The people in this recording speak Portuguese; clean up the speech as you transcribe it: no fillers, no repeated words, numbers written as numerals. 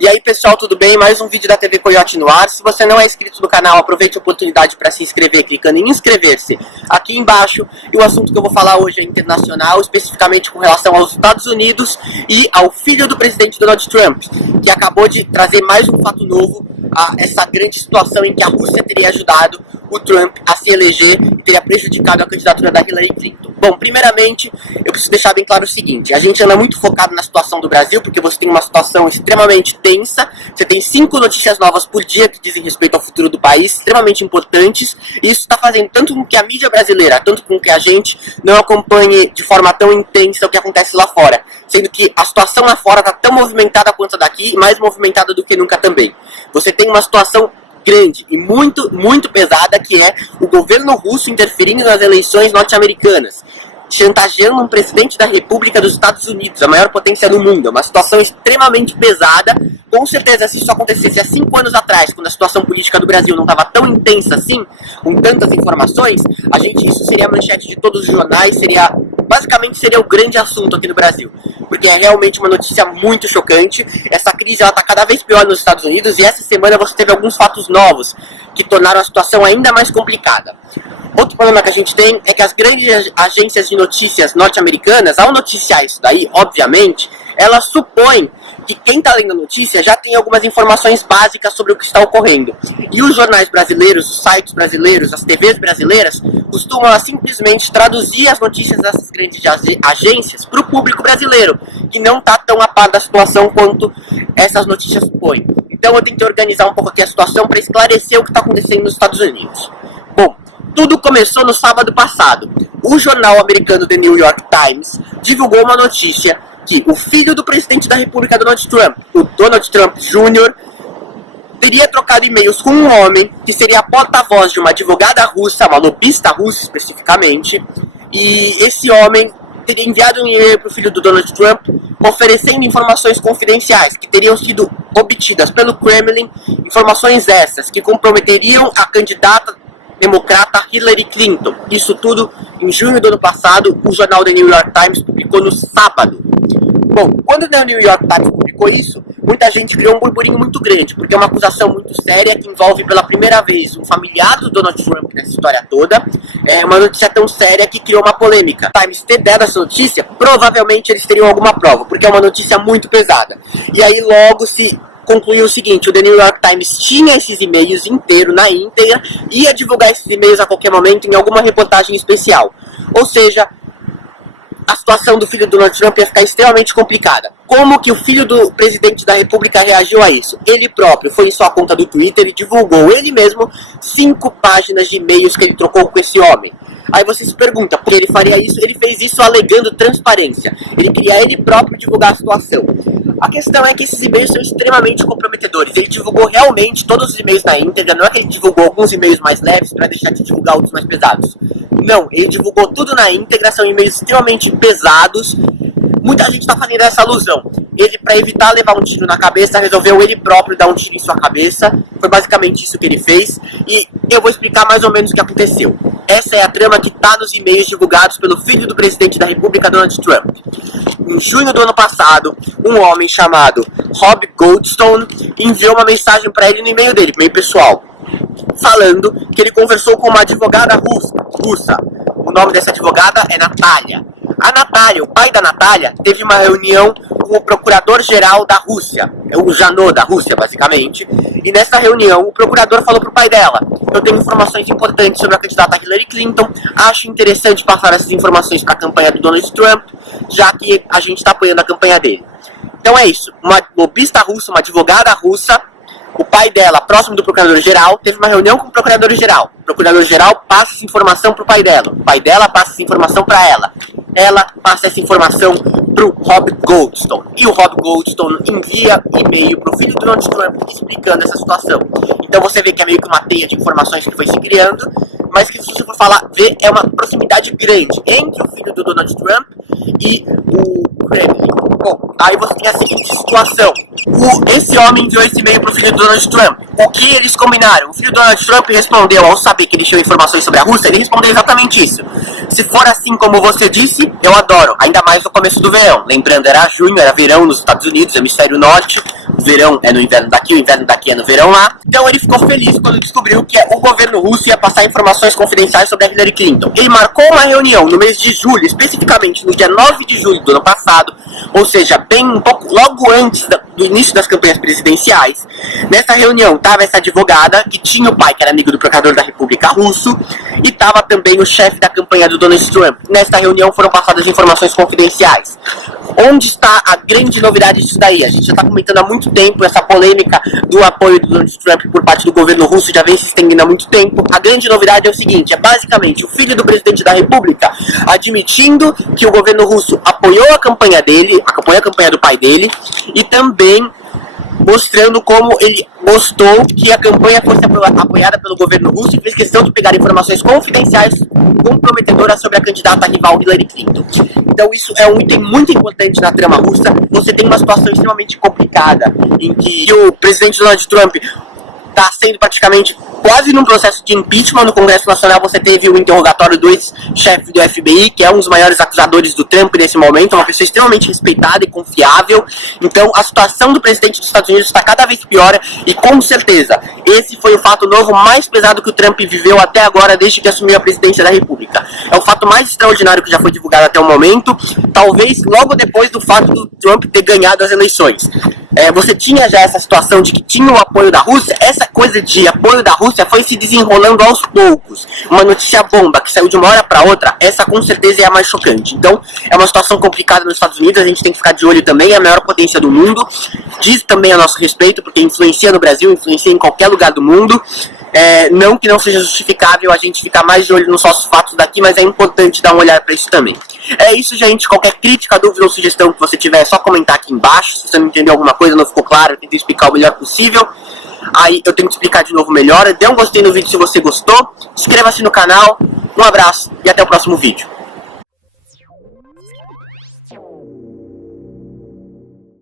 E aí pessoal, tudo bem? Mais um vídeo da TV Coyote no ar. Se você não é inscrito no canal, aproveite a oportunidade para se inscrever clicando em inscrever-se aqui embaixo. E o assunto que eu vou falar hoje é internacional, especificamente com relação aos Estados Unidos e ao filho do presidente Donald Trump, que acabou de trazer mais um fato novo a essa grande situação em que a Rússia teria ajudado o Trump a se eleger e teria prejudicado a candidatura da Hillary Clinton. Bom, primeiramente, eu preciso deixar bem claro o seguinte: a gente anda muito focado na situação do Brasil, porque você tem uma situação extremamente tensa, você tem 5 notícias novas por dia que dizem respeito ao futuro do país, extremamente importantes, e isso está fazendo tanto com que a mídia brasileira, tanto com que a gente não acompanhe de forma tão intensa o que acontece lá fora, sendo que a situação lá fora está tão movimentada quanto a daqui, e mais movimentada do que nunca também. Você tem uma situação grande e muito pesada, que é o governo russo interferindo nas eleições norte-americanas, chantageando um presidente da República dos Estados Unidos, a maior potência do mundo. É uma situação extremamente pesada. Com certeza, se isso acontecesse há 5 anos atrás, quando a situação política do Brasil não estava tão intensa assim, com tantas informações, isso seria a manchete de todos os jornais, basicamente seria o grande assunto aqui no Brasil, porque é realmente uma notícia muito chocante. Essa crise está cada vez pior nos Estados Unidos, e essa semana você teve alguns fatos novos que tornaram a situação ainda mais complicada. Outro problema que a gente tem é que as grandes agências de notícias norte-americanas, ao noticiar isso daí, obviamente, elas supõem que quem está lendo a notícia já tem algumas informações básicas sobre o que está ocorrendo. E os jornais brasileiros, os sites brasileiros, as TVs brasileiras, costumam simplesmente traduzir as notícias dessas grandes agências para o público brasileiro, que não está tão a par da situação quanto essas notícias supõem. Então eu tentei organizar um pouco aqui a situação para esclarecer o que está acontecendo nos Estados Unidos. Bom, tudo começou no sábado passado. O jornal americano The New York Times divulgou uma notícia que o filho do presidente da República, Donald Trump, o Donald Trump Jr., teria trocado e-mails com um homem que seria a porta-voz de uma advogada russa, uma lobista russa especificamente, e esse homem teria enviado um e-mail para o filho do Donald Trump oferecendo informações confidenciais que teriam sido obtidas pelo Kremlin, informações essas que comprometeriam a candidata democrata Hillary Clinton. Isso tudo em junho do ano passado. O jornal The New York Times publicou no sábado. Bom, quando o The New York Times publicou isso, muita gente criou um burburinho muito grande, porque é uma acusação muito séria que envolve pela primeira vez um familiar do Donald Trump nessa história toda. É uma notícia tão séria que criou uma polêmica. O Times ter dado essa notícia, provavelmente eles teriam alguma prova, porque é uma notícia muito pesada. E aí logo se concluiu o seguinte: o The New York Times tinha esses e-mails inteiros, na íntegra, e ia divulgar esses e-mails a qualquer momento em alguma reportagem especial. Ou seja, a situação do filho do Donald Trump ia ficar extremamente complicada. Como que o filho do presidente da República reagiu a isso? Ele próprio foi em sua conta do Twitter e divulgou ele mesmo 5 páginas de e-mails que ele trocou com esse homem. Aí você se pergunta, por que ele faria isso? Ele fez isso alegando transparência. Ele queria ele próprio divulgar a situação. A questão é que esses e-mails são extremamente comprometedores. Ele divulgou realmente todos os e-mails na íntegra. Não é que ele divulgou alguns e-mails mais leves para deixar de divulgar outros mais pesados. Não, ele divulgou tudo na íntegra. São e-mails extremamente pesados. Muita gente está fazendo essa alusão. Ele, para evitar levar um tiro na cabeça, resolveu ele próprio dar um tiro em sua cabeça. Foi basicamente isso que ele fez. E eu vou explicar mais ou menos o que aconteceu. Essa é a trama que está nos e-mails divulgados pelo filho do presidente da República, Donald Trump. Em junho do ano passado, um homem chamado Rob Goldstone enviou uma mensagem para ele no e-mail dele, e-mail pessoal, falando que ele conversou com uma advogada russa. O nome dessa advogada é Natália. A Natália, o pai da Natália, teve uma reunião com o procurador-geral da Rússia, o Janot da Rússia, basicamente, e nessa reunião o procurador falou pro pai dela: eu tenho informações importantes sobre a candidata Hillary Clinton, acho interessante passar essas informações para a campanha do Donald Trump, já que a gente está apoiando a campanha dele. Então é isso, uma lobista russa, uma advogada russa, o pai dela, próximo do procurador-geral, teve uma reunião com o procurador-geral. O procurador-geral passa essa informação pro pai dela. O pai dela passa essa informação para ela. Ela passa essa informação pro Rob Goldstone. E o Rob Goldstone envia e-mail pro filho do Donald Trump explicando essa situação. Então você vê que é meio que uma teia de informações que foi se criando, mas que, se você for ver, é uma proximidade grande entre o filho do Donald Trump e o Kremlin. Bom, aí você tem a seguinte situação: esse homem enviou esse e-mail pro filho do Donald Trump. O que eles combinaram? O filho do Donald Trump respondeu, ao saber que ele tinha informações sobre a Rússia, ele respondeu exatamente isso: Se for assim como você disse, eu adoro, ainda mais no começo do verão. Lembrando, era junho, era verão nos Estados Unidos, hemisfério norte, o verão é no inverno daqui, o inverno daqui é no verão lá. Então ele ficou feliz quando descobriu que o governo russo ia passar informações confidenciais sobre a Hillary Clinton. Ele marcou uma reunião no mês de julho, especificamente no dia 9 de julho do ano passado, ou seja, bem um pouco logo antes do início das campanhas presidenciais. Nessa reunião estava essa advogada, que tinha o pai, que era amigo do procurador da República russo, e estava também o chefe da campanha do Donald Trump. Nesta reunião foram passadas informações confidenciais. Onde está a grande novidade disso daí? A gente já está comentando há muito tempo essa polêmica do apoio do Donald Trump por parte do governo russo, já vem se estendendo há muito tempo. A grande novidade é o seguinte, é basicamente o filho do presidente da República admitindo que o governo russo apoiou a campanha dele, apoiou a campanha do pai dele, e também mostrando como ele gostou que a campanha fosse apoiada pelo governo russo e fez questão de pegar informações confidenciais comprometedoras sobre a candidata rival Hillary Clinton. Então isso é um item muito importante na trama russa. Você tem uma situação extremamente complicada em que o presidente Donald Trump está sendo praticamente quase num processo de impeachment. No Congresso Nacional você teve o interrogatório do ex-chefe do FBI, que é um dos maiores acusadores do Trump nesse momento, uma pessoa extremamente respeitada e confiável. Então a situação do presidente dos Estados Unidos está cada vez pior e com certeza esse foi o fato novo mais pesado que o Trump viveu até agora, desde que assumiu a presidência da República. É o fato mais extraordinário que já foi divulgado até o momento, talvez logo depois do fato do Trump ter ganhado as eleições. Você tinha já essa situação de que tinha o apoio da Rússia. Essa coisa de apoio da Rússia foi se desenrolando aos poucos. Uma notícia bomba que saiu de uma hora para outra, essa com certeza é a mais chocante. Então é uma situação complicada nos Estados Unidos, a gente tem que ficar de olho também, é a maior potência do mundo, diz também a nosso respeito, porque influencia no Brasil, influencia em qualquer lugar do mundo. Não que não seja justificável a gente ficar mais de olho nos nossos fatos daqui, mas é importante dar um olhar para isso também. É isso, gente. Qualquer crítica, dúvida ou sugestão que você tiver, é só comentar aqui embaixo. Se você não entendeu alguma coisa, não ficou claro, eu tentei explicar o melhor possível. Aí eu tenho que explicar de novo melhor. Dê um gostei no vídeo se você gostou. Inscreva-se no canal. Um abraço e até o próximo vídeo.